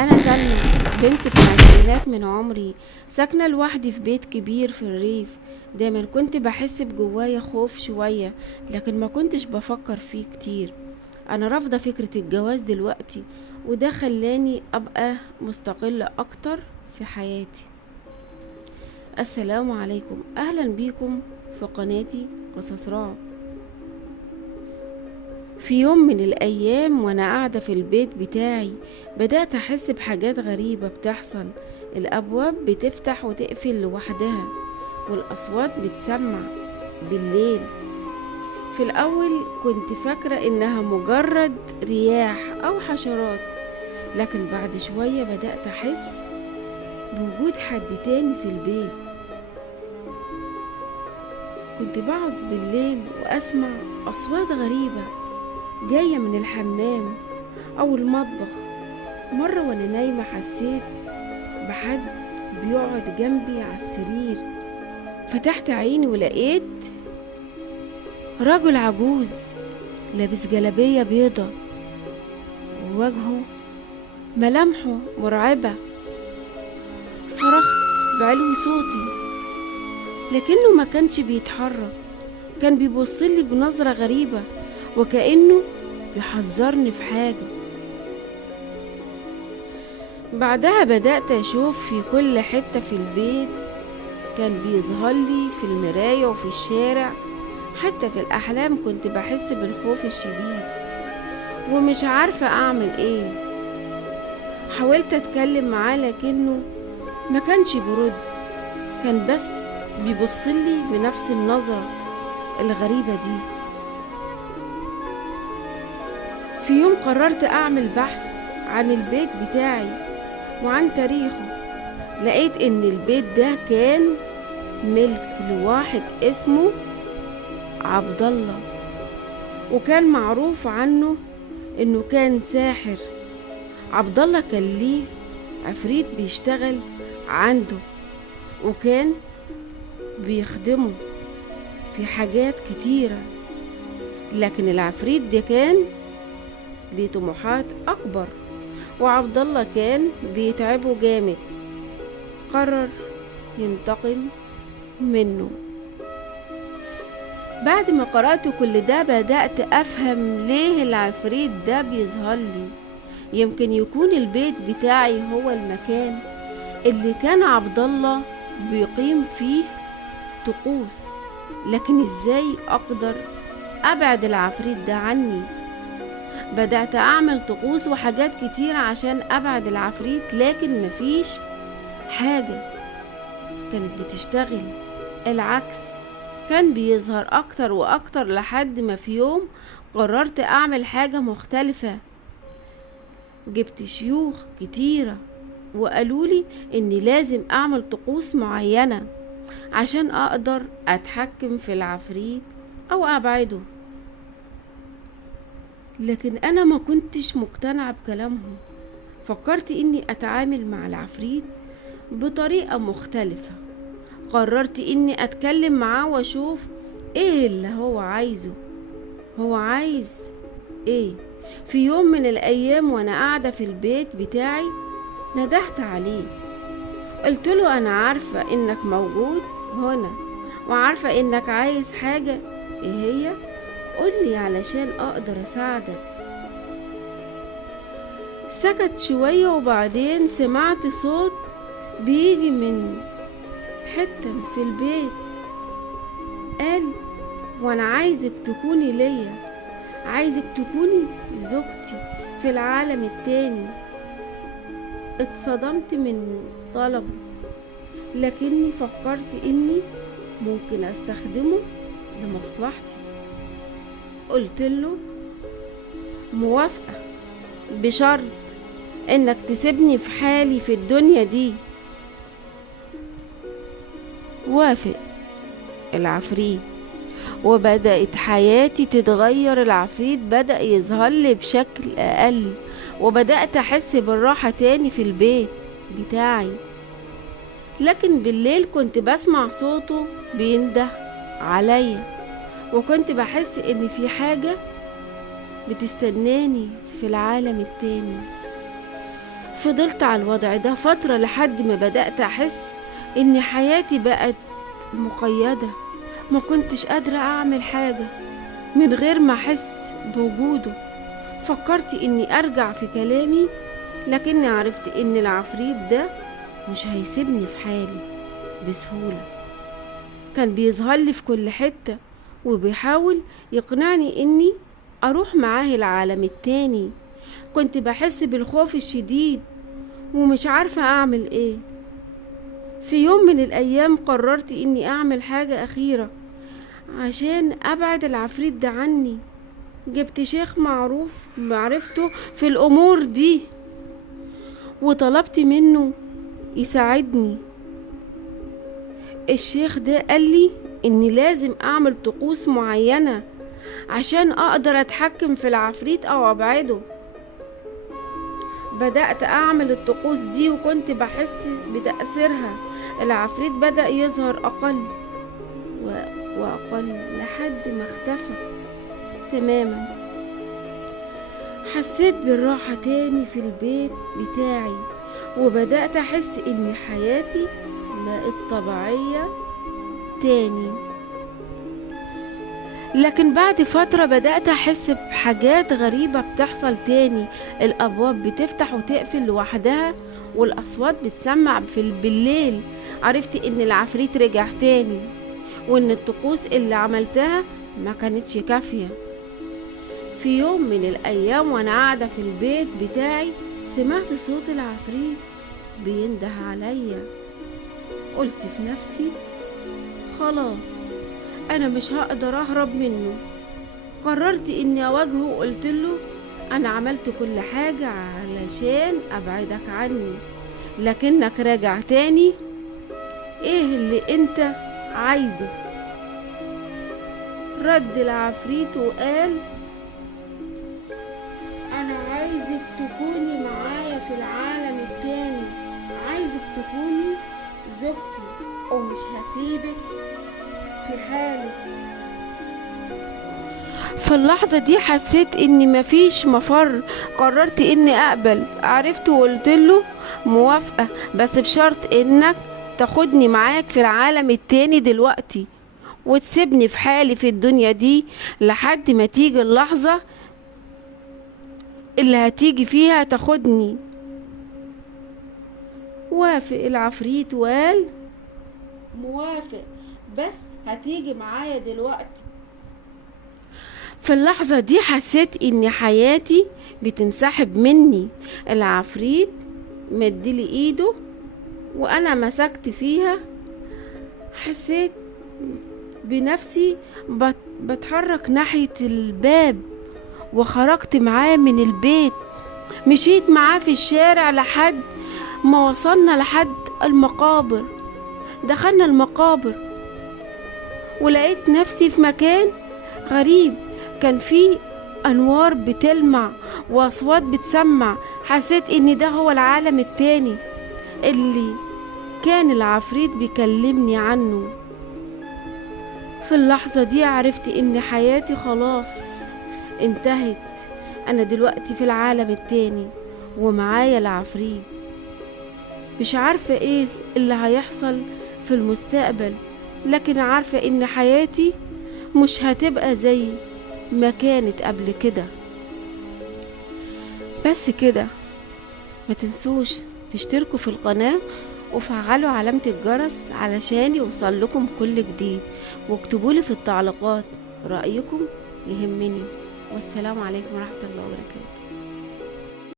أنا سلمى، بنت في العشرينات من عمري، ساكنة لوحدي في بيت كبير في الريف. دايما كنت بحس بجوايا خوف شوية، لكن ما كنتش بفكر فيه كتير. أنا رافضة فكرة الجواز دلوقتي، وده خلاني أبقى مستقلة أكتر في حياتي. السلام عليكم، أهلا بيكم في قناتي قصص رعب. في يوم من الأيام وأنا قاعدة في البيت بتاعي، بدأت أحس بحاجات غريبة بتحصل. الأبواب بتفتح وتقفل لوحدها، والأصوات بتسمع بالليل. في الأول كنت فاكرة إنها مجرد رياح أو حشرات، لكن بعد شوية بدأت أحس بوجود حد تاني في البيت. كنت بقعد بالليل وأسمع أصوات غريبة جاية من الحمام أو المطبخ. مرة وأنا نايمة حسيت بحد بيقعد جنبي على السرير. فتحت عيني ولقيت رجل عجوز لابس جلابية بيضة، ووجهه ملامحه مرعبة. صرخت بعلو صوتي، لكنه ما كانش بيتحرك. كان بيبصلي بنظرة غريبة، وكأنه بيحذرني في حاجة. بعدها بدأت أشوف في كل حتة في البيت. كان بيظهر لي في المراية وفي الشارع، حتى في الأحلام كنت بحس بالخوف الشديد ومش عارفة أعمل إيه. حاولت أتكلم معاه لكنه ما كانش برد، كان بس بيبصلي بنفس النظرة الغريبة دي. في يوم قررت أعمل بحث عن البيت بتاعي وعن تاريخه. لقيت إن البيت ده كان ملك لواحد اسمه عبد الله، وكان معروف عنه إنه كان ساحر. عبد الله كان ليه عفريت بيشتغل عنده، وكان بيخدمه في حاجات كتيرة، لكن العفريت ده كان ليه طموحات أكبر، وعبد الله كان بيتعبه جامد. قرر ينتقم منه. بعد ما قرأت كل ده بدأت أفهم ليه العفريت ده بيظهر لي. يمكن يكون البيت بتاعي هو المكان اللي كان عبد الله بيقيم فيه طقوس، لكن إزاي أقدر أبعد العفريت ده عني؟ بدأت أعمل طقوس وحاجات كتير عشان أبعد العفريت، لكن مفيش حاجة كانت بتشتغل. العكس، كان بيظهر أكتر وأكتر، لحد ما في يوم قررت أعمل حاجة مختلفة. جبت شيوخ كتيرة وقالولي إني لازم أعمل طقوس معينة عشان أقدر أتحكم في العفريت أو أبعده. لكن أنا ما كنتش مقتنعة بكلامهم. فكرت إني أتعامل مع العفريت بطريقة مختلفة. قررت إني أتكلم معاه وأشوف إيه اللي هو عايزه. هو عايز إيه؟ في يوم من الأيام وأنا قاعدة في البيت بتاعي ندهت عليه. قلت له أنا عارفة إنك موجود هنا، وعارفة إنك عايز حاجة. إيه هي؟ قولي علشان أقدر أساعدك. سكت شوية وبعدين سمعت صوت بيجي من حتة في البيت. قال وانا عايزك تكوني ليا، عايزك تكوني زوجتي في العالم التاني. اتصدمت من طلبه، لكني فكرت اني ممكن استخدمه لمصلحتي. قلت له موافقة، بشرط انك تسيبني في حالي في الدنيا دي. وافق العفريت، وبدأت حياتي تتغير. العفريت بدأ يظهر لي بشكل أقل، وبدأت أحس بالراحة تاني في البيت بتاعي. لكن بالليل كنت بسمع صوته بينده عليا، وكنت بحس إن في حاجة بتستناني في العالم التاني. فضلت على الوضع ده فترة لحد ما بدأت أحس إن حياتي بقت مقيدة، ما كنتش قادرة أعمل حاجة من غير ما أحس بوجوده. فكرت إني أرجع في كلامي، لكني عرفت إن العفريت ده مش هيسيبني في حالي بسهولة. كان بيظهر لي في كل حتة وبيحاول يقنعني إني أروح معاه العالم التاني. كنت بحس بالخوف الشديد ومش عارفة أعمل إيه. في يوم من الأيام قررت إني أعمل حاجة أخيرة عشان أبعد العفريت ده عني. جبت شيخ معروف معرفته في الأمور دي وطلبت منه يساعدني. الشيخ ده قال لي إني لازم أعمل طقوس معينة عشان أقدر أتحكم في العفريت أو أبعده. بدأت أعمل الطقوس دي وكنت بحس بتأثيرها. العفريت بدأ يظهر أقل وأقل لحد ما اختفى تماما. حسيت بالراحة تاني في البيت بتاعي، وبدأت أحس إن حياتي بقت طبيعية تاني. لكن بعد فترة بدأت أحس بحاجات غريبة بتحصل تاني. الأبواب بتفتح وتقفل لوحدها، والأصوات بتسمع بالليل. عرفت إن العفريت رجع تاني، وإن الطقوس اللي عملتها ما كانتش كافية. في يوم من الأيام وأنا قاعدة في البيت بتاعي سمعت صوت العفريت بينده عليا. قلت في نفسي خلاص أنا مش هقدر أهرب منه. قررت إني أواجهه وقلت له أنا عملت كل حاجة علشان أبعدك عني، لكنك راجع تاني. إيه اللي أنت عايزه؟ رد العفريت وقال أنا عايزك تكوني معايا في العالم التاني، عايزك تكوني زوجتي ومش هسيبك في حالك. في اللحظة دي حسيت اني مفيش مفر. قررت اني اقبل. عرفت وقلت له موافقة، بس بشرط انك تاخدني معاك في العالم التاني دلوقتي وتسيبني في حالي في الدنيا دي لحد ما تيجي اللحظة اللي هتيجي فيها تاخدني. وافق العفريت وقال موافق، بس هتيجي معايا دلوقتي. في اللحظة دي حسيت ان حياتي بتنسحب مني. العفريت مدلي ايده وانا مسكت فيها. حسيت بنفسي بتحرك ناحية الباب وخرجت معاه من البيت. مشيت معاه في الشارع لحد ما وصلنا لحد المقابر. دخلنا المقابر ولقيت نفسي في مكان غريب، كان فيه أنوار بتلمع وأصوات بتسمع. حسيت إن ده هو العالم التاني اللي كان العفريت بيكلمني عنه. في اللحظة دي عرفت إن حياتي خلاص انتهت. أنا دلوقتي في العالم التاني ومعايا العفريت. مش عارفة إيه اللي هيحصل في المستقبل، لكن عارفة إن حياتي مش هتبقى زي ما كانت قبل كده. بس كده، ما تنسوش تشتركوا في القناة وفعلوا علامة الجرس علشان يوصل لكم كل جديد، واكتبولي في التعليقات رأيكم يهمني. والسلام عليكم ورحمة الله وبركاته.